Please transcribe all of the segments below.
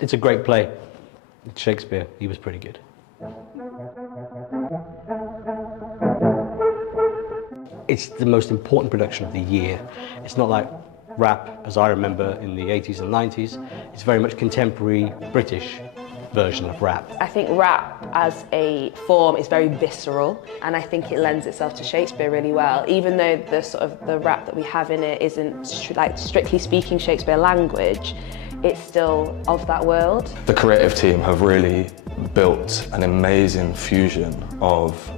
It's a great play. It's Shakespeare, he was pretty good. It's the most important production of the year. It's not like rap, as I remember in the 80s and 90s. It's very much contemporary British version of rap. I think rap as a form is very visceral, and I think it lends itself to Shakespeare really well. Even though the rap that we have in it isn't like strictly speaking Shakespeare language, it's still of that world. The creative team have really built an amazing fusion of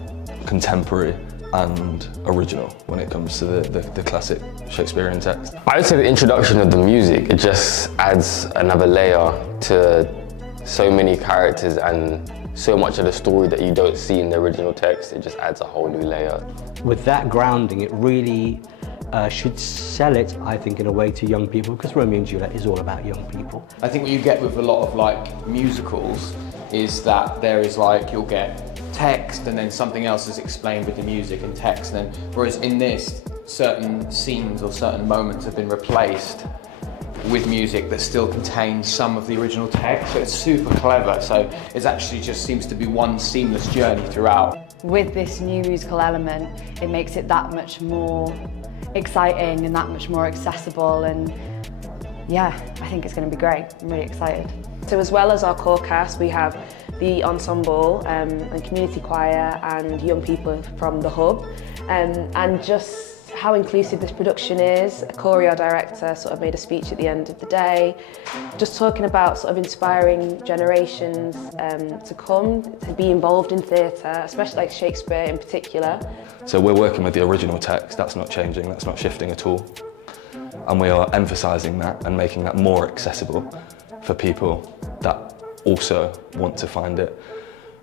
contemporary and original when it comes to the classic Shakespearean text. I would say the introduction of the music, it just adds another layer to so many characters and so much of the story that you don't see in the original text. It just adds a whole new layer. With that grounding, it really should sell it, I think, in a way to young people, because Romeo and Juliet is all about young people. I think what you get with a lot of like musicals is that there is like, you'll get text and then something else is explained with the music and text, and then, whereas in this, certain scenes or certain moments have been replaced with music that still contains some of the original text, so it's super clever. So it actually just seems to be one seamless journey throughout. With this new musical element, it makes it that much more exciting and that much more accessible, and yeah, I think it's going to be great. I'm really excited. So as well as our core cast, we have the ensemble and community choir and young people from the hub, and just how inclusive this production is. Corey, our director, sort of made a speech at the end of the day, just talking about sort of inspiring generations to come, to be involved in theatre, especially like Shakespeare in particular. So we're working with the original text, that's not changing, that's not shifting at all. And we are emphasising that and making that more accessible for people that also want to find it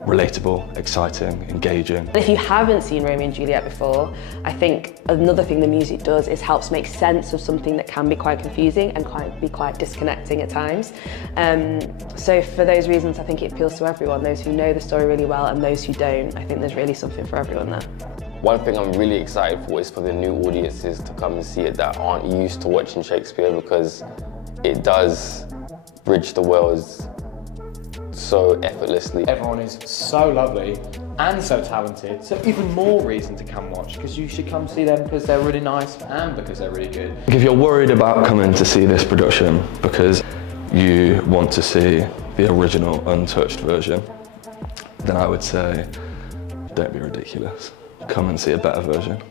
relatable, exciting, engaging. If you haven't seen Romeo and Juliet before, I think another thing the music does is helps make sense of something that can be quite confusing and be quite disconnecting at times. So for those reasons, I think it appeals to everyone, those who know the story really well and those who don't. I think there's really something for everyone there. One thing I'm really excited for is for the new audiences to come and see it that aren't used to watching Shakespeare, because it does bridge the worlds so effortlessly. Everyone is so lovely and so talented, so even more reason to come watch, because you should come see them because they're really nice and because they're really good. If you're worried about coming to see this production because you want to see the original untouched version, then I would say don't be ridiculous. Come and see a better version.